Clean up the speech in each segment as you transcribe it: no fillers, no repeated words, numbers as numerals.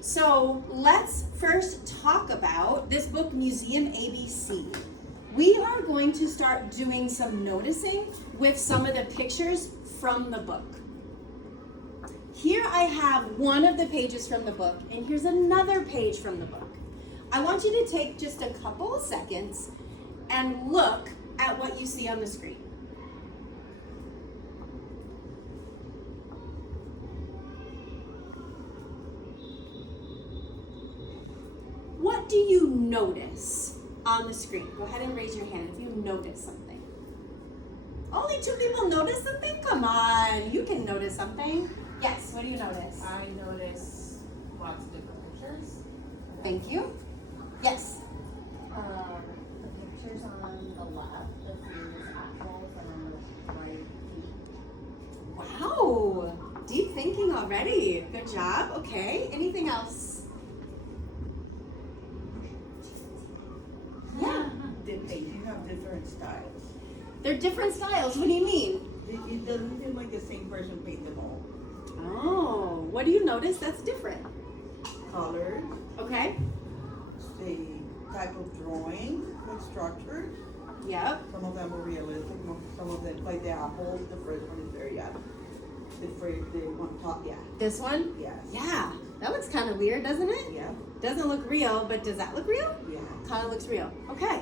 So let's first talk about this book, Museum ABC. We are going to start doing some noticing with some of the pictures from the book. Here I have one of the pages from the book, and here's another page from the book. I want you to take just a couple of seconds and look at what you see on the screen. What do you notice on the screen? Go ahead and raise your hand if you notice something. Only 2 people notice something? Come on, you can notice something. Yes, what do you notice? I notice lots of different pictures. Thank you. Yes. The pictures on the left, the famous apples, and on the right, feet. Wow, deep thinking already. Good job. Okay, anything else? Yeah. The paintings have different styles. They're different styles. What do you mean? It doesn't seem like the same person paint them all. Oh, what do you notice that's different? Colors, Okay. the type of drawing, like structures. Yep. Some of them are realistic, some of them, like the apples, the first one is very, the one top, yeah. This one? Yes. Yeah. That looks kind of weird, doesn't it? Yeah, Doesn't look real, but does that look real? yeah. Kind of looks real. Okay.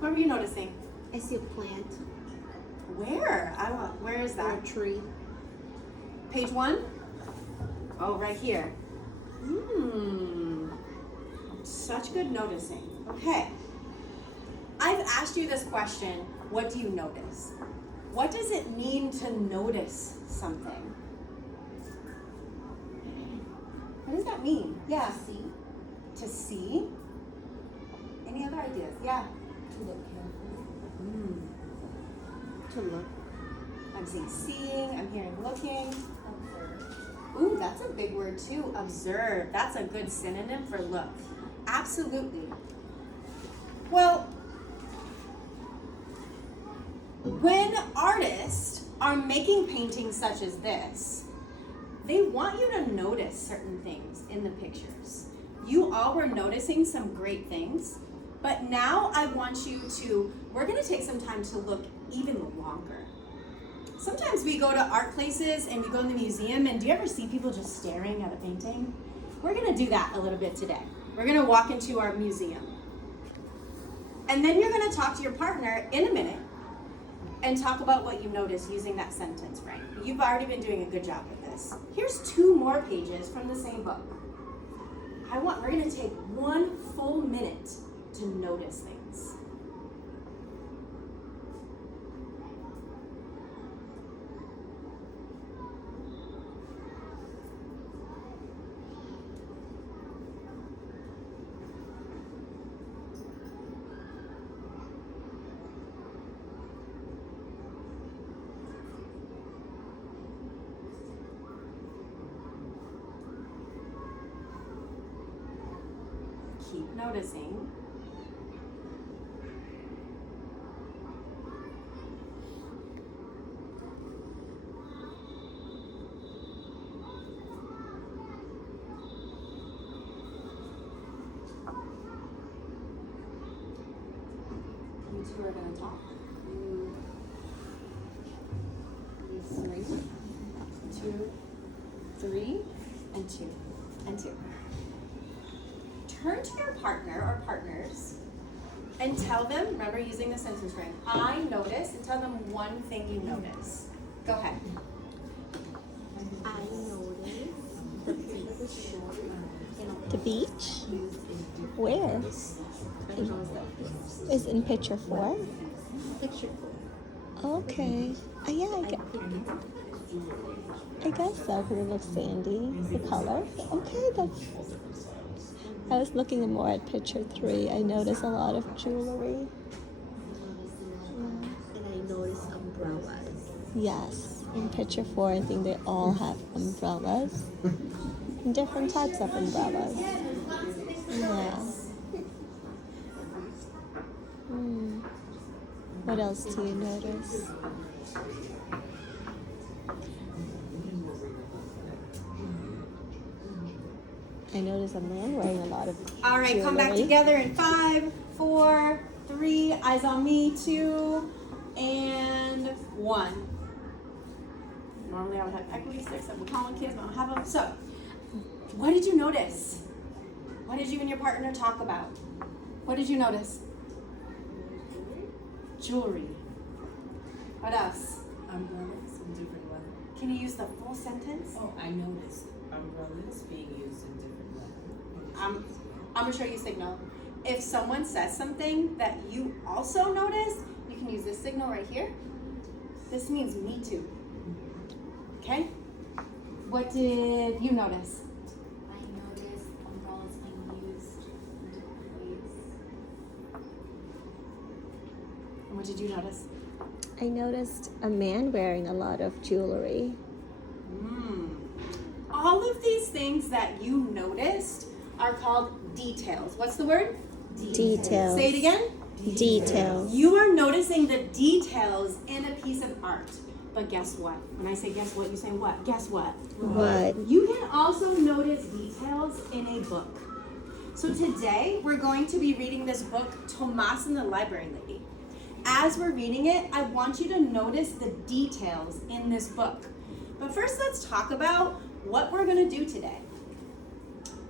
What were you noticing? I see a plant Where? Where is or that? a tree. Page 1? Oh, right here. Such good noticing. Okay. I've asked you this question, what do you notice? What does it mean to notice something? What does that mean? Yeah. See, To see? Any other ideas? Yeah. to look carefully. To look. I'm seeing seeing, I'm hearing looking. Observe. Ooh, that's a big word too. Observe. That's a good synonym for look. Absolutely. Well, when artists are making paintings such as this, they want you to notice certain things in the pictures. You all were noticing some great things, but now I want you to, we're gonna take some time to look even longer. Sometimes we go to art places and we go in the museum, and do you ever see people just staring at a painting? We're gonna do that a little bit today. We're gonna walk into our museum. And then you're gonna talk to your partner in a minute and talk about what you noticed using that sentence, right? You've already been doing a good job with this. Here's 2 more pages from the same book. We're gonna take 1 full minute to notice things. Keep noticing. You 2 are going to talk. 3, 2, 3, and 2, and 2. Turn to your partner or partners and tell them, remember using the sentence frame, I notice, and tell them one thing you notice. Go ahead. I noticed the beach. The beach? Where? Is in picture 4? Picture 4. Okay. Yeah, I guess so, because it looks sandy. The color. Okay, that's... I was looking more at picture 3. I noticed a lot of jewelry. And I noticed umbrellas. Yes. In picture 4, I think they all have umbrellas. And different types of umbrellas. Yeah. What else do you notice? I notice a man wearing a lot of All right, come back jewelry. together in 5, 4, 3, eyes on me, 2, and 1. Normally I would have equity sticks. I'm calling kids, but I don't have them. So, what did you notice? What did you and your partner talk about? What did you notice? Jewelry. What else? Umbrellas in different weather. Can you use the full sentence? Oh, I noticed umbrellas being used in different weather. I'm gonna show you a signal. If someone says something that you also notice, you can use this signal right here. This means me too. Okay? What did you notice? I noticed umbrellas being used in different ways. And what did you notice? I noticed a man wearing a lot of jewelry. All of these things that you noticed are called details. What's the word? Details. Say it again. Details. You are noticing the details in a piece of art. But guess what? When I say guess what, you say what? Guess what? What? You can also notice details in a book. So today we're going to be reading this book, Tomas and the Library Lady. As we're reading it, I want you to notice the details in this book. But first, let's talk about what we're going to do today.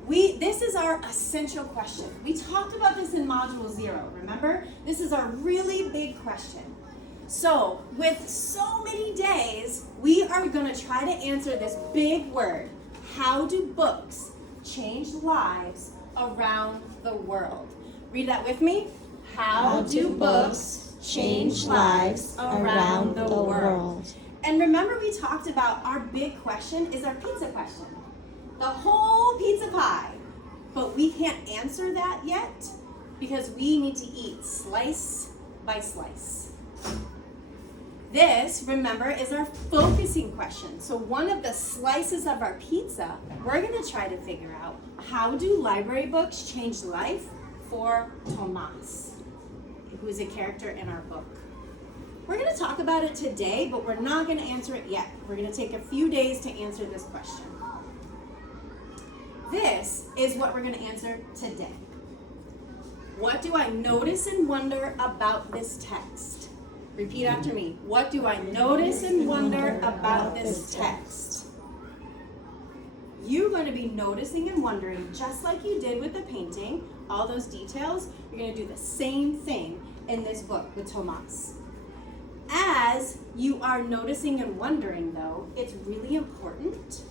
This is our essential question. We talked about this in Module 0, remember? This is our really big question. So, with so many days, we are going to try to answer this big word. How do books change lives around the world? Read that with me. How do books change lives around the world? And remember, we talked about our big question is our pizza question. The whole pizza pie. But we can't answer that yet because we need to eat slice by slice. This, remember, is our focusing question. So one of the slices of our pizza, we're going to try to figure out how do library books change life for Tomas, who is a character in our book. We're going to talk about it today, but we're not going to answer it yet. We're going to take a few days to answer this question. This is what we're going to answer today. What do I notice and wonder about this text? Repeat after me. What do I notice and wonder about this text? You're going to be noticing and wondering, just like you did with the painting, all those details, you're going to do the same thing in this book with Tomas. As you are noticing and wondering, though, it's really important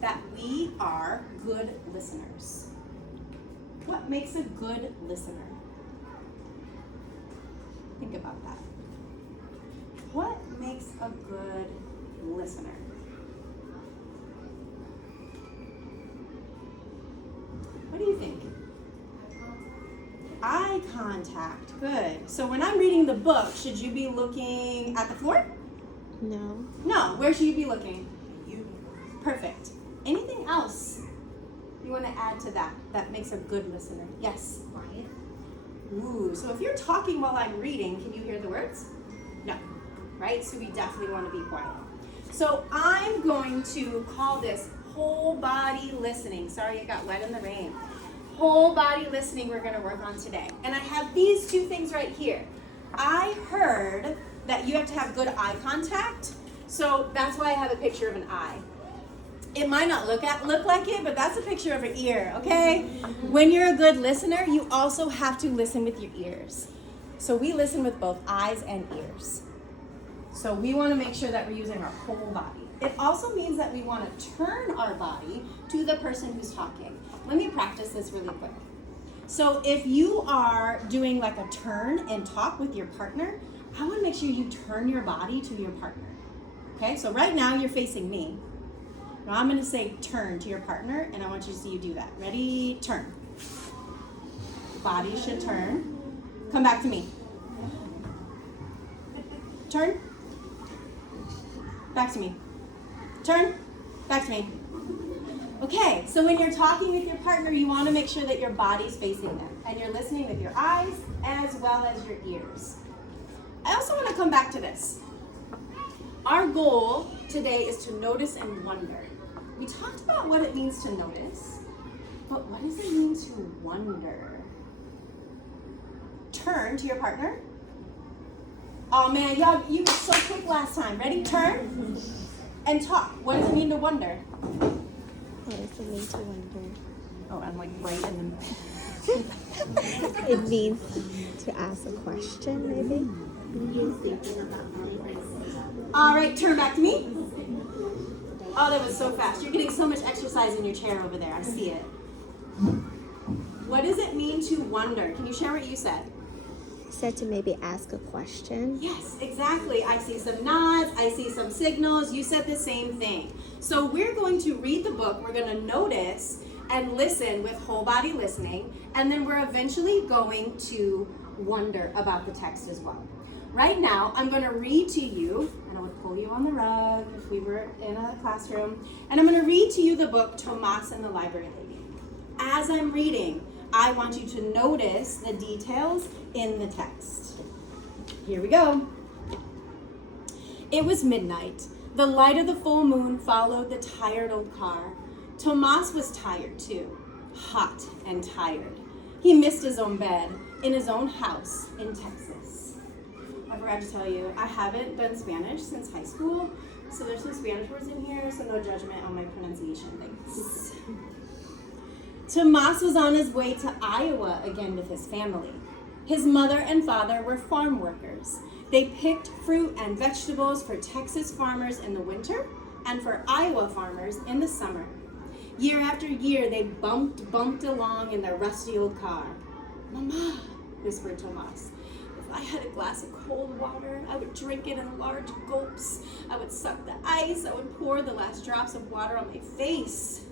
that we are good listeners. What makes a good listener? Think about that. What makes a good listener? What do you think? Eye contact. Good. So when I'm reading the book, should you be looking at the floor? No. No. Where should you be looking? You. Perfect. Anything else you want to add to that makes a good listener? Yes? Quiet. Ooh, so if you're talking while I'm reading, can you hear the words? No, right? So we definitely want to be quiet. So I'm going to call this whole body listening. Sorry it got wet in the rain. Whole body listening we're going to work on today. And I have these two things right here. I heard that you have to have good eye contact. So that's why I have a picture of an eye. It might not look like it, but that's a picture of an ear, okay? When you're a good listener, you also have to listen with your ears. So we listen with both eyes and ears. So we want to make sure that we're using our whole body. It also means that we want to turn our body to the person who's talking. Let me practice this really quick. So if you are doing like a turn and talk with your partner, I want to make sure you turn your body to your partner. Okay, so right now you're facing me. Now I'm going to say turn to your partner, and I want you to see you do that. Ready? Turn. Body should turn. Come back to me. Turn. Back to me. Turn. Back to me. Okay, so when you're talking with your partner, you want to make sure that your body's facing them, and you're listening with your eyes as well as your ears. I also want to come back to this. Our goal today is to notice and wonder. We talked about what it means to notice. But what does it mean to wonder? Turn to your partner. Oh man, you were so quick last time. Ready? Turn and talk. What does it mean to wonder? What does it mean to wonder? Oh, I'm like right in the It means to ask a question, maybe. All right, turn back to me. Oh, that was so fast. You're getting so much exercise in your chair over there. I see it. What does it mean to wonder? Can you share what you said? Said to maybe ask a question. Yes, exactly. I see some nods. I see some signals. You said the same thing. So we're going to read the book. We're going to notice and listen with whole body listening. And then we're eventually going to wonder about the text as well. Right now, I'm going to read to you, and I would pull you on the rug if we were in a classroom, and I'm going to read to you the book Tomás and the Library Lady. As I'm reading, I want you to notice the details in the text. Here we go. It was midnight. The light of the full moon followed the tired old car. Tomás was tired too, hot and tired. He missed his own bed in his own house in Texas. I forgot to tell you, I haven't done Spanish since high school, so there's some Spanish words in here, so no judgment on my pronunciation. Thanks. Tomás was on his way to Iowa again with his family. His mother and father were farm workers. They picked fruit and vegetables for Texas farmers in the winter and for Iowa farmers in the summer. Year after year, they bumped along in their rusty old car. "Mama," whispered Tomás, "if I had a glass of cold water, I would drink it in large gulps. I would suck the ice. I would pour the last drops of water on my face."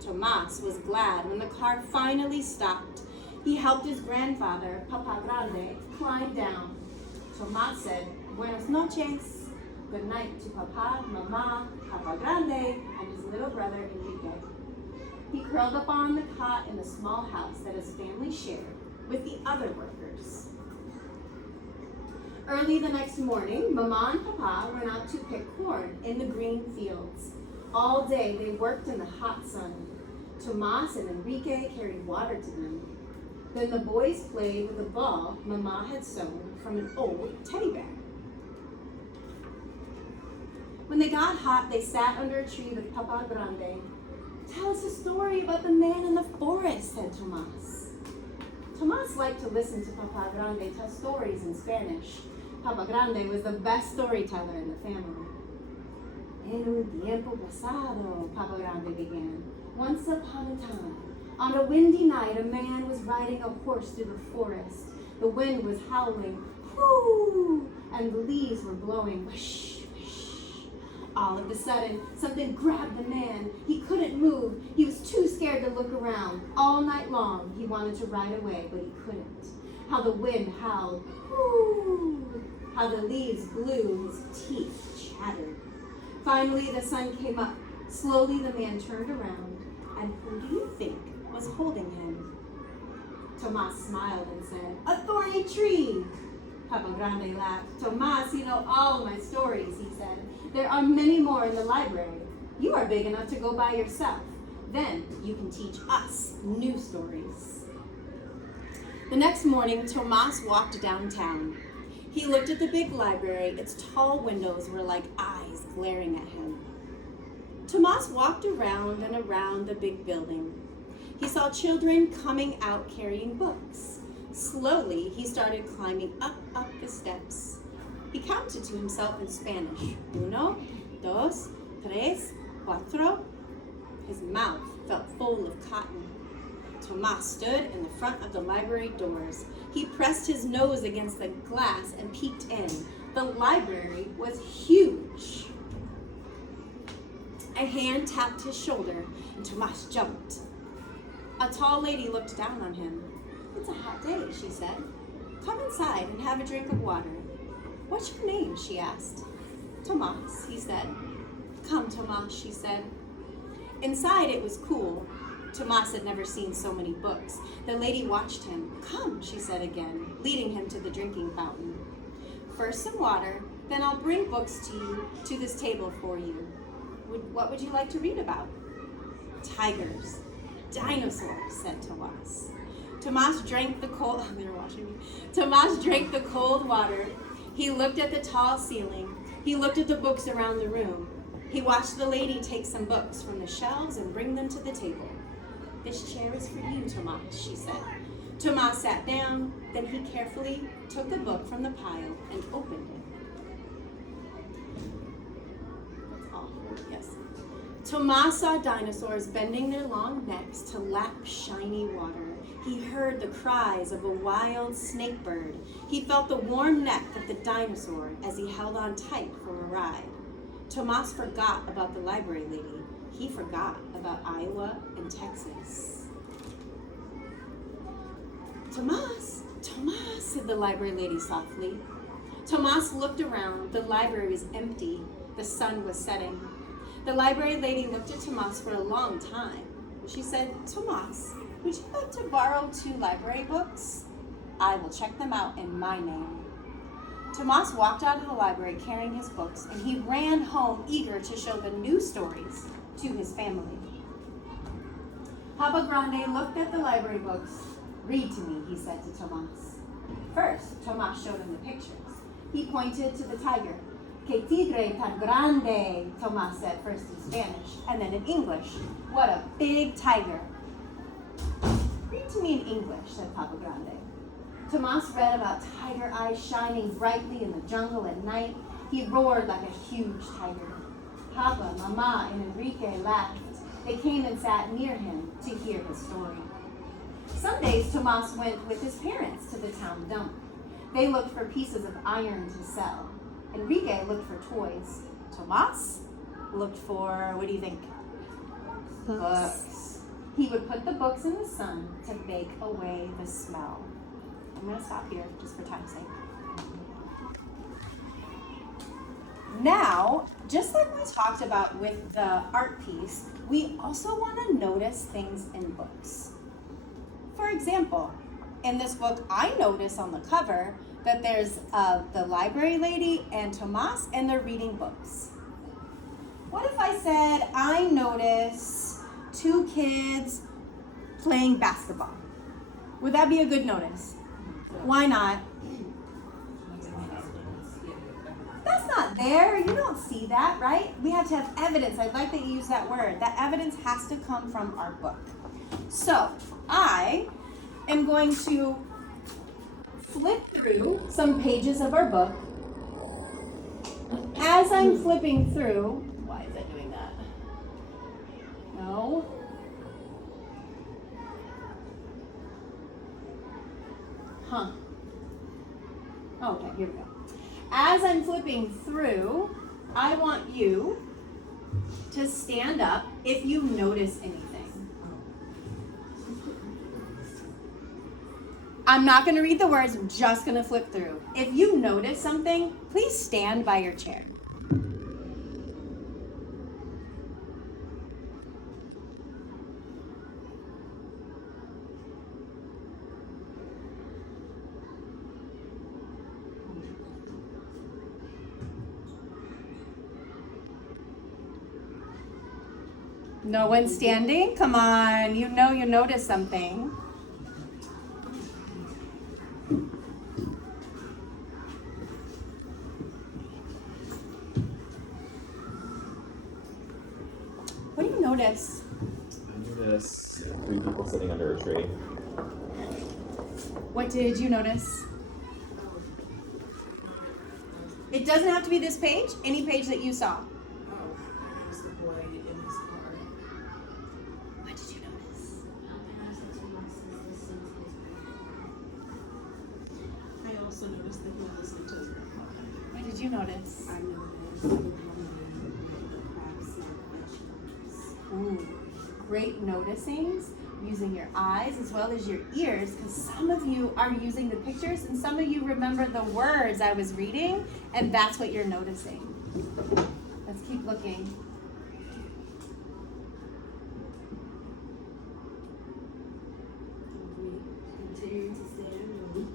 Tomás was glad when the car finally stopped. He helped his grandfather, Papa Grande, climb down. Tomás said, "Buenas noches." Good night to Papa, Mama, Papa Grande, and his little brother Enrique. He curled up on the cot in the small house that his family shared with the other workers. Early the next morning, Mama and Papa went out to pick corn in the green fields. All day they worked in the hot sun. Tomás and Enrique carried water to them. Then the boys played with a ball Mama had sewn from an old teddy bear. When they got hot, they sat under a tree with Papa Grande. "Tell us a story about the man in the forest," said Tomás. Tomás liked to listen to Papa Grande tell stories in Spanish. Papa Grande was the best storyteller in the family. "En un tiempo pasado," Papa Grande began. "Once upon a time, on a windy night, a man was riding a horse through the forest. The wind was howling, whoo, and the leaves were blowing, whoosh, whoosh. All of a sudden, something grabbed the man. He couldn't move. He was too scared to look around. All night long, he wanted to ride away, but he couldn't. How the wind howled, whoo, how the leaves blew, his teeth chattered. Finally, the sun came up. Slowly, the man turned around, and who do you think was holding him?" Tomás smiled and said, "A thorny tree." Papa Grande laughed. "Tomás, you know all of my stories," he said. "There are many more in the library. You are big enough to go by yourself. Then you can teach us new stories." The next morning, Tomás walked downtown. He looked at the big library. Its tall windows were like eyes glaring at him. Tomás walked around and around the big building. He saw children coming out carrying books. Slowly, he started climbing up the steps. He counted to himself in Spanish. Uno, dos, tres, cuatro. His mouth felt full of cotton. Tomás stood in the front of the library doors. He pressed his nose against the glass and peeked in. The library was huge. A hand tapped his shoulder, and Tomás jumped. A tall lady looked down on him. "It's a hot day," she said. "Come inside and have a drink of water." "What's your name?" she asked. "Tomás," he said. "Come, Tomás," she said. Inside it was cool. Tomás had never seen so many books. The lady watched him. "Come," she said again, leading him to the drinking fountain. "First some water, then I'll bring books to this table for you. What would you like to read about?" "Tigers." dinosaurs, said Tomas. Tomas drank the cold, they were watching me. Tomas drank the cold water. He looked at the tall ceiling. He looked at the books around the room. He watched the lady take some books from the shelves and bring them to the table. This chair is for you, Tomas, she said. Tomas sat down, then he carefully took a book from the pile and opened it. That's all. Yes. Tomas saw dinosaurs bending their long necks to lap shiny water. He heard the cries of a wild snake bird. He felt the warm neck of the dinosaur as he held on tight for a ride. Tomas forgot about the library lady. He forgot about Iowa and Texas. Tomas, said the library lady softly. Tomas looked around. The library was empty. The sun was setting. The library lady looked at Tomas for a long time. She said, Tomas, would you like to borrow 2 library books? I will check them out in my name. Tomas walked out of the library carrying his books, and he ran home eager to show the new stories to his family. Papa Grande looked at the library books. Read to me, he said to Tomas. First, Tomas showed him the pictures. He pointed to the tiger. Que tigre tan grande, Tomas said first in Spanish, and then in English. What a big tiger. Read to me in English, said Papa Grande. Tomas read about tiger eyes shining brightly in the jungle at night. He roared like a huge tiger. Papa, Mama, and Enrique laughed. They came and sat near him to hear his story. Some days, Tomas went with his parents to the town dump. They looked for pieces of iron to sell. Enrique looked for toys. Tomas looked for, what do you think? Books. He would put the books in the sun to bake away the smell. I'm going to stop here just for time's sake. Now, just like we talked about with the art piece, we also want to notice things in books. For example, in this book, I notice on the cover that there's the library lady and Tomas, and they're reading books. What if I said I notice 2 kids playing basketball? Would that be a good notice? Why not? That's not there. You don't see that, right? We have to have evidence. I'd like that you use that word. That evidence has to come from our book. So I am going to flip through some pages of our book. As I'm flipping through, why is it doing that? No. Huh. Okay, here we go. As I'm flipping through, I want you to stand up if you notice anything. I'm not going to read the words, I'm just going to flip through. If you notice something, please stand by your chair. No one standing? Come on, you know you noticed something. What do you notice? I notice 3 people sitting under a tree. What did you notice? It doesn't have to be this page, any page that you saw. Oh, there's the boy in his car. What did you notice? I also noticed that he listened to his grandpa. What did you notice? I noticed the woman with the crabs and vegetables. Ooh, great noticings, using your eyes as well as your ears, because some of you are using the pictures and some of you remember the words I was reading, and that's what you're noticing. Let's keep looking.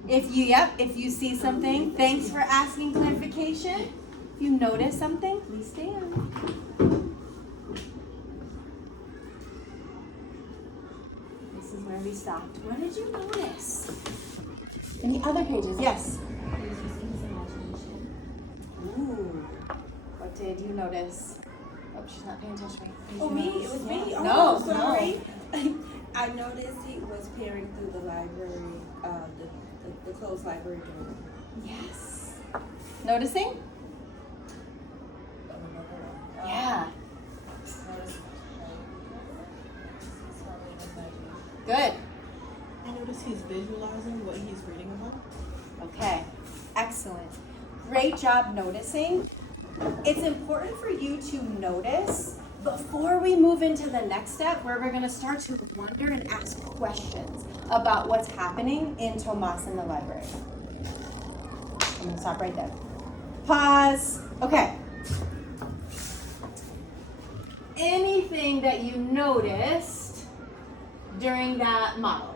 If you see something, thanks for asking clarification. If you notice something, please stand. where we stopped. What did you notice? Any other pages? Yes. He was using his imagination. Ooh. What did you notice? Oh, she's not paying attention to me. What did Oh, you me? notice? It was me? Yeah. Oh, No, sorry. I noticed he was peering through the library, the closed library door. Yes. Noticing? Yeah. Good. I notice he's visualizing what he's reading about. Okay. Excellent. Great job noticing. It's important for you to notice before we move into the next step where we're going to start to wonder and ask questions about what's happening in Tomas in the library. I'm going to stop right there. Pause. Okay. Anything that you noticed during that model?